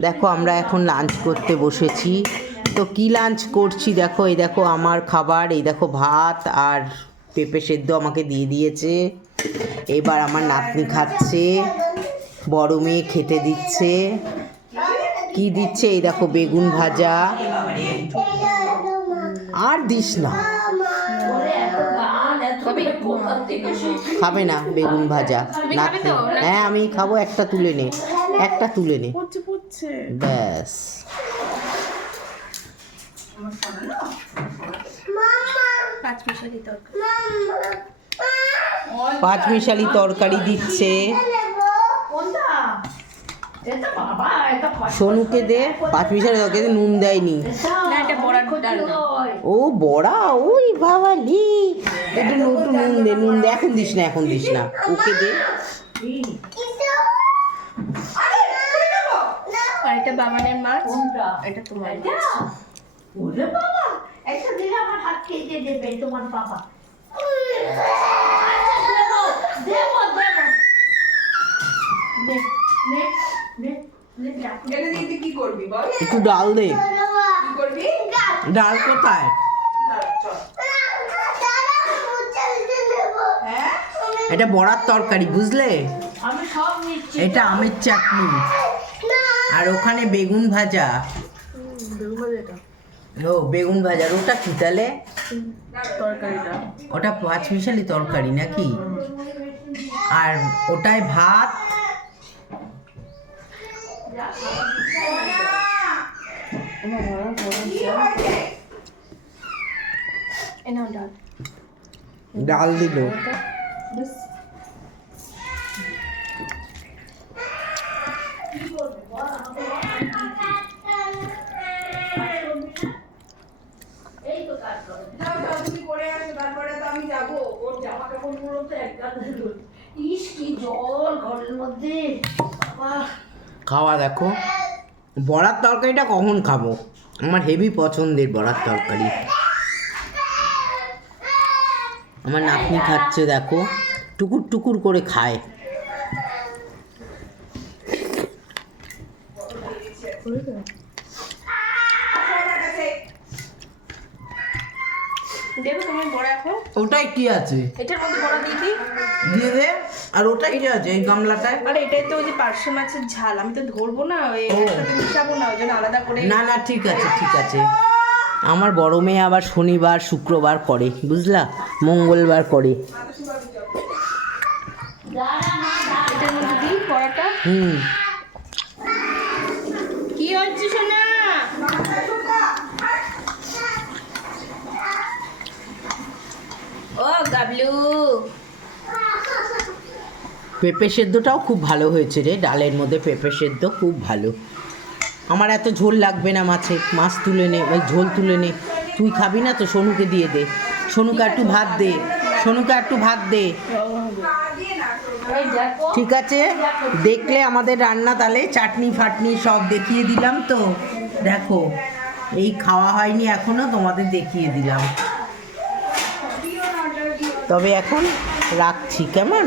দেখো, আমরা এখন লাঞ্চ করতে বসেছি। তো কি লাঞ্চ করছি দেখো, এই দেখো আমার খাবার, এই দেখো ভাত আর পেঁপে সেদ্ধ আমাকে দিয়ে দিয়েছে। এবার আমার নাতনি খাচ্ছে, বড় মেয়ে খেতে দিচ্ছে। কি দিচ্ছে? এই দেখো, বেগুন ভাজা। আর দিস না। খাবে না বেগুন ভাজা। নাতনি। হ্যাঁ আমি খাব, একটা তুলে নে। একটা তুলে নে। পড়ছে পড়ছে। ব্যাস। পাঁচ মিশালি তরকারি দিচ্ছে। সোনুকে দে। পাঁচ মিশালি তরকারি নুন দেয়নি। না এটা বড়ার ডাল না। ও বড়া? ওই বাবা লি একটু নুন একটু নুন দে নুন দে। এখন দিস না এখন দিস না। ওকে দে আর এটা বাবানের মাছ। এটা তোমার মাছ। ওরে বাবা! দিলে আমার হাত খেয়ে দেবে তোমার বাবা। দেবো দেবো নে নে নে নে যাক। এটা দিয়ে তুই কি করবি বল? একটু ডাল দে। ডাল কোথায়? চল। হ্যাঁ? এটা বড়ার তরকারি বুঝলে? আমি সব নিচ্ছি। এটা আমের চাটনি। আর ওখানে বেগুন ভাজা। ও বেগুন ভাজা। ওটা কি তাহলে? তরকারিটা। ওটা পাঁচ মিশালি তরকারি নাকি? আর ওটায় ভাত? ডাল। ডাল দিল। তুমি করে আসো তারপরে তো আমি যাব। ওর জামা কাপড়গুলো তো একটা ইস কি জল ঘরের মধ্যে। খাওয়া দেখো। বড়ার তরকারিটা কখন খাব? আমার হেভি পছন্দের বড়ার তরকারি। আমার নাতনি খাচ্ছে দেখো। টুকুর টুকুর করে খায়। আমার দেবো তোমার বড়া এখন। ওটাই কি আছে? এটার মধ্যে বড়া দিয়ে দিই দিয়ে দে। আর ওটাই কি আছে এই গামলাটায়? আরে এটাই তো ওই যে পার্শে মাছের ঝাল। আমি তো ধরবো না ওই একসাথে মিশাবো না ওই জন্য আলাদা করে। না না ঠিক আছে ঠিক আছে। আমার বড় মেয়ে আবার শনিবার শুক্রবার করে বুঝলা? মঙ্গলবার করে। এটার মধ্যে দিই বড়াটা হুম। ও গাবলু পেঁপে সেদ্ধটাও খুব ভালো হয়েছে রে, ডালের মধ্যে পেঁপে সেদ্ধ খুব ভালো। আমার এত ঝোল লাগবে না মাছে, মাছ তুলে নে, ওই ঝোল তুলে নে। তুই খাবি না তো সোনুকে দিয়ে দে। সোনুকে একটু ভাত দে, সোনুকে একটু ভাত দে। ঠিক আছে? দেখলে আমাদের রান্না তাহলে, চাটনি ফাটনি সব দেখিয়ে দিলাম তো। দেখো, এই খাওয়া হয়নি এখনও, তোমাদের দেখিয়ে দিলাম। তবে এখন রাখছি কেমন?